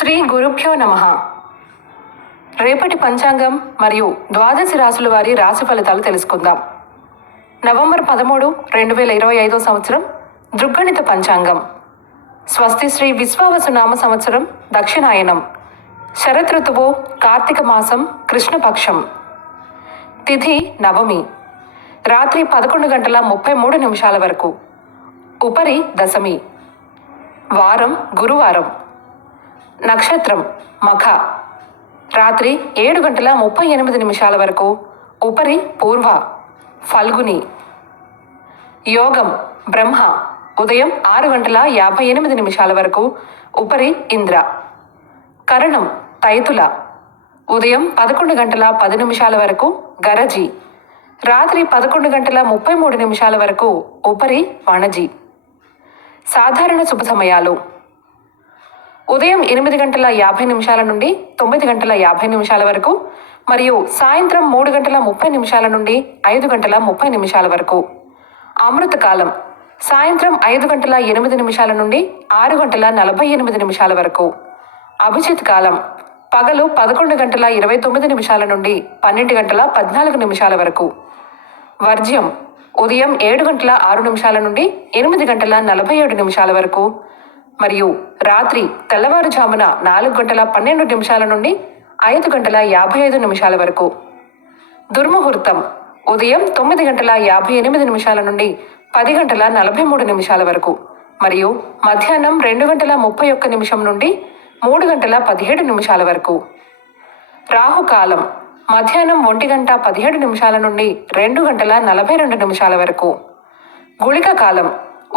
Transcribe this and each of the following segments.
శ్రీ గురుభ్యో నమః. రేపటి పంచాంగం మరియు ద్వాదశి రాశుల వారి రాశి ఫలితాలు తెలుసుకుందాం. నవంబర్ 13, 2025 సంవత్సరం దృగ్గణిత పంచాంగం. స్వస్తి శ్రీ విశ్వావసు నామ సంవత్సరం దక్షిణాయనం. శరత్ ఋతువు కార్తీక మాసం కృష్ణపక్షం. తిథి నవమి. రాత్రి 11:33 వరకు. ఉపరి దశమి. వారం గురువారం. నక్షత్రం మఖ. రాత్రి 7:38 వరకు. ఉపరి పూర్వ ఫల్గుని. యోగం బ్రహ్మ. ఉదయం 6:58 వరకు. ఉపరి ఇంద్ర. కరణం తైతుల. ఉదయం 11:10 వరకు. గరజి. రాత్రి 11:33 వరకు. ఉపరి వణజి. సాధారణ శుభ సమయాలు: ఉదయం 8:50 నుండి 9:50 వరకు మరియు సాయంత్రం 3:30 నుండి 5:30 వరకు. అమృతకాలం సాయంత్రం 5:08 నుండి 6:48 వరకు. అభిజిత్ కాలం పగలు 11:29 నుండి 12:14 వరకు. వర్జ్యం ఉదయం 7:06 నుండి 8:47 వరకు మరియు రాత్రి తెల్లవారుజామున 4:12 నుండి 5:55 వరకు. దుర్ముహూర్తం ఉదయం 9:58 నుండి 10:43 వరకు మరియు మధ్యాహ్నం 2:31 నుండి 3:17 వరకు. రాహుకాలం మధ్యాహ్నం 1:17 నుండి 2:42 వరకు. గుళిక కాలం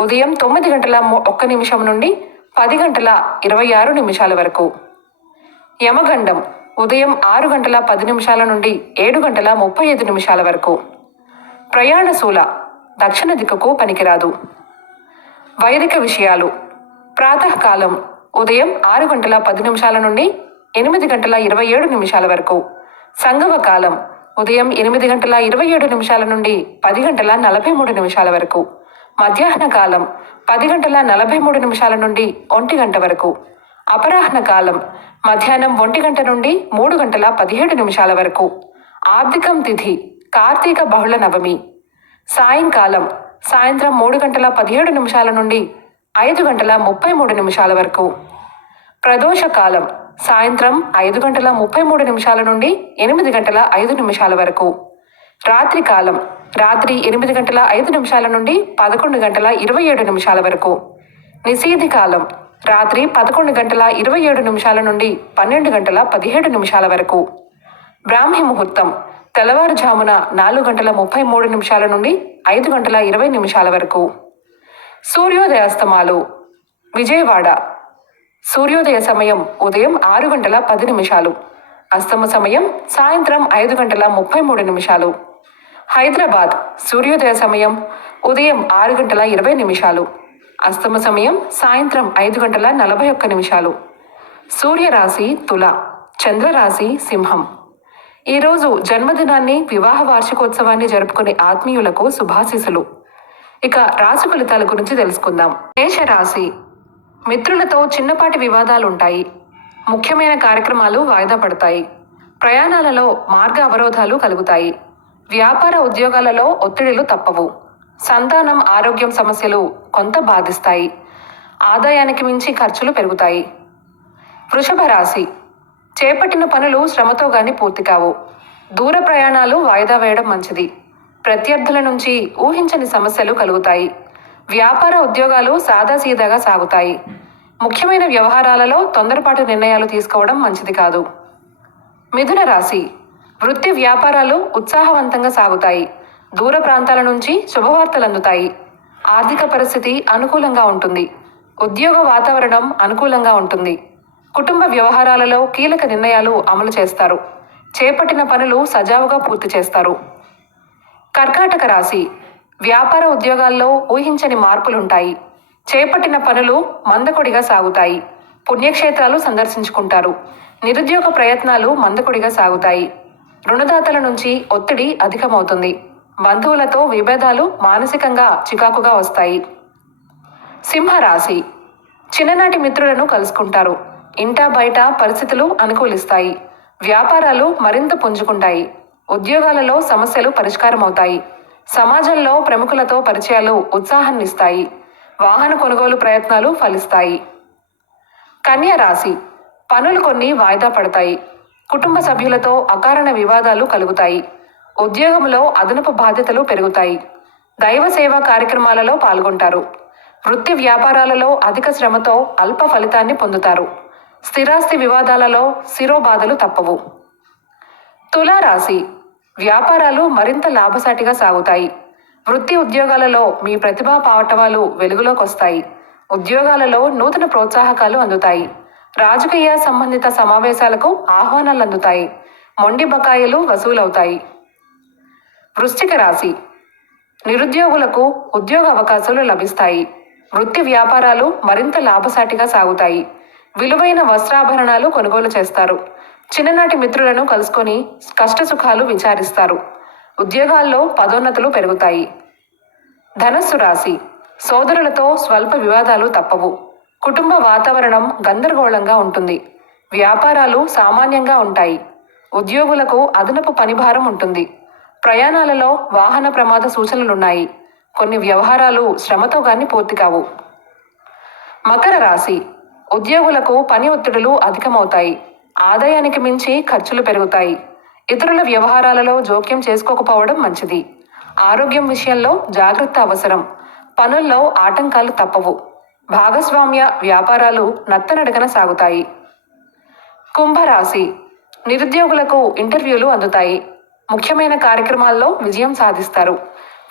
ఉదయం 9:01 నుండి 10:26 వరకు. యమగండం ఉదయం 6:10 నుండి 7:35 వరకు. ప్రయాణశూల దక్షిణ దిక్కుకు పనికిరాదు. వైదిక విషయాలు: ప్రాతకాలం ఉదయం 6:10 నుండి 8:27 వరకు. సంగమ కాలం ఉదయం 8:27 నుండి 10:43 వరకు. మధ్యాహ్న కాలం 10:43 నుండి 1 గంట వరకు. అపరాహ్న కాలం మధ్యాహ్నం 1 గంట నుండి 3:17 వరకు. ఆర్థికం తిథి కార్తీక బహుళ నవమి. సాయంకాలం సాయంత్రం 3:17 నుండి 5:33 వరకు. ప్రదోష కాలం సాయంత్రం 5:33 నుండి 8:05 వరకు. రాత్రి కాలం రాత్రి 8:05 నుండి 11:27 వరకు. నిషీధి కాలం రాత్రి 11:27 నుండి 12:17 వరకు. బ్రాహ్మీ ముహూర్తం తెల్లవారుజామున 4:33 నుండి 5:20 వరకు. సూర్యోదయాస్తమాలు. విజయవాడ సూర్యోదయ సమయం ఉదయం 6:10. అస్తమ సమయం సాయంత్రం 5:33. హైదరాబాద్ సూర్యోదయ సమయం ఉదయం 6:20. అస్తమ సమయం సాయంత్రం 5:41. సూర్యరాశి తుల, చంద్రరాశి సింహం. ఈరోజు జన్మదినాన్ని, వివాహ వార్షికోత్సవాన్ని జరుపుకునే ఆత్మీయులకు శుభాశీస్సులు. ఇక రాశి ఫలితాల గురించి తెలుసుకుందాం. మేషరాశి. మిత్రులతో చిన్నపాటి వివాదాలుంటాయి. ముఖ్యమైన కార్యక్రమాలు వాయిదా పడతాయి. ప్రయాణాలలో మార్గ అవరోధాలు కలుగుతాయి. వ్యాపార ఉద్యోగాలలో ఒత్తిడిలు తప్పవు. సంతానం ఆరోగ్యం సమస్యలు కొంత బాధిస్తాయి. ఆదాయానికి మించి ఖర్చులు పెరుగుతాయి. వృషభ రాశి. చేపట్టిన పనులు శ్రమతో గాని పూర్తి కావు. దూర ప్రయాణాలు వాయిదా వేయడం మంచిది. ప్రత్యర్థుల నుంచి ఊహించని సమస్యలు కలుగుతాయి. వ్యాపార ఉద్యోగాలు సాదాసీదాగా సాగుతాయి. ముఖ్యమైన వ్యవహారాలలో తొందరపాటు నిర్ణయాలు తీసుకోవడం మంచిది కాదు. మిథున రాశి. వృత్తి వ్యాపారాలు ఉత్సాహవంతంగా సాగుతాయి. దూర ప్రాంతాల నుంచి శుభవార్తలు అందుతాయి. ఆర్థిక పరిస్థితి అనుకూలంగా ఉంటుంది. ఉద్యోగ వాతావరణం అనుకూలంగా ఉంటుంది. కుటుంబ వ్యవహారాలలో కీలక నిర్ణయాలు అమలు చేస్తారు. చేపట్టిన పనులు సజావుగా పూర్తి చేస్తారు. కర్కాటక రాశి. వ్యాపార ఉద్యోగాల్లో ఊహించని మార్పులుంటాయి. చేపట్టిన పనులు మందకొడిగా సాగుతాయి. పుణ్యక్షేత్రాలు సందర్శించుకుంటారు. నిరుద్యోగ ప్రయత్నాలు మందకొడిగా సాగుతాయి. రుణదాతల నుంచి ఒత్తిడి అధికమవుతుంది. బంధువులతో విభేదాలు మానసికంగా చికాకుగా వస్తాయి. సింహరాశి. చిన్ననాటి మిత్రులను కలుసుకుంటారు. ఇంటా బయట పరిస్థితులు అనుకూలిస్తాయి. వ్యాపారాలు మరింత పుంజుకుంటాయి. ఉద్యోగాలలో సమస్యలు పరిష్కారమవుతాయి. సమాజంలో ప్రముఖులతో పరిచయాలు ఉత్సాహాన్నిస్తాయి. వాహన కొనుగోలు ప్రయత్నాలు ఫలిస్తాయి. కన్యా రాశి. పనులు కొన్ని వాయిదా పడతాయి. కుటుంబ సభ్యులతో అకారణ వివాదాలు కలుగుతాయి. ఉద్యోగంలో అదనపు బాధ్యతలు పెరుగుతాయి. దైవ సేవా కార్యక్రమాలలో పాల్గొంటారు. వృత్తి వ్యాపారాలలో అధిక శ్రమతో అల్ప ఫలితాన్ని పొందుతారు. స్థిరాస్తి వివాదాలలో శిరోబాధలు తప్పవు. తులారాశి. వ్యాపారాలు మరింత లాభసాటిగా సాగుతాయి. వృత్తి ఉద్యోగాలలో మీ ప్రతిభా పాటవాలు వెలుగులోకొస్తాయి. ఉద్యోగాలలో నూతన ప్రోత్సాహకాలు అందుతాయి. రాజకీయ సంబంధిత సమావేశాలకు ఆహ్వానాలు అందుతాయి. మొండి బకాయిలు వసూలవుతాయి. వృశ్చిక రాశి. నిరుద్యోగులకు ఉద్యోగ అవకాశాలు లభిస్తాయి. వృత్తి వ్యాపారాలు మరింత లాభసాటిగా సాగుతాయి. విలువైన వస్త్రాభరణాలు కొనుగోలు చేస్తారు. చిన్ననాటి మిత్రులను కలుసుకొని కష్టసుఖాలు విచారిస్తారు. ఉద్యోగాల్లో పదోన్నతులు పెరుగుతాయి. ధనస్సు రాశి. సోదరులతో స్వల్ప వివాదాలు తప్పవు. కుటుంబ వాతావరణం గందరగోళంగా ఉంటుంది. వ్యాపారాలు సామాన్యంగా ఉంటాయి. ఉద్యోగులకు అదనపు పనిభారం ఉంటుంది. ప్రయాణాలలో వాహన ప్రమాద సూచనలున్నాయి. కొన్ని వ్యవహారాలు శ్రమతో గాని పూర్తి కావు. మకర రాశి. ఉద్యోగులకు పని ఒత్తిడులు అధికమవుతాయి. ఆదాయానికి మించి ఖర్చులు పెరుగుతాయి. ఇతరుల వ్యవహారాలలో జోక్యం చేసుకోకపోవడం మంచిది. ఆరోగ్యం విషయంలో జాగ్రత్త అవసరం. పనుల్లో ఆటంకాలు తప్పవు. భాగస్వామ్య వ్యాపారాలు నత్తనడకన సాగుతాయి. కుంభరాశి. నిరుద్యోగులకు ఇంటర్వ్యూలు అందుతాయి. ముఖ్యమైన కార్యక్రమాల్లో విజయం సాధిస్తారు.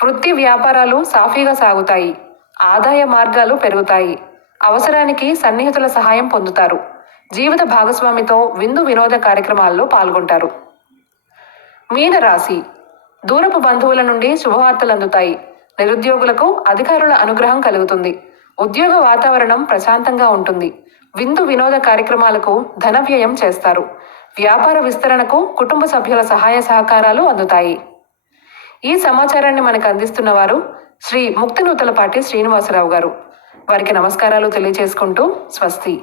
వృత్తి వ్యాపారాలు సాఫీగా సాగుతాయి. ఆదాయ మార్గాలు పెరుగుతాయి. అవసరానికి సన్నిహితుల సహాయం పొందుతారు. జీవిత భాగస్వామితో విందు వినోద కార్యక్రమాల్లో పాల్గొంటారు. మీనరాశి. దూరపు బంధువుల నుండి శుభవార్తలు అందుతాయి. నిరుద్యోగులకు అధికారుల అనుగ్రహం కలుగుతుంది. ఉద్యోగ వాతావరణం ప్రశాంతంగా ఉంటుంది. విందు వినోద కార్యక్రమాలకు ధన వ్యయం చేస్తారు. వ్యాపార విస్తరణకు కుటుంబ సభ్యుల సహాయ సహకారాలు అందుతాయి. ఈ సమాచారాన్ని మనకు అందిస్తున్న వారు శ్రీ ముక్తినూతలపాటి శ్రీనివాసరావు గారు. వారికి నమస్కారాలు తెలియజేసుకుంటూ స్వస్తి.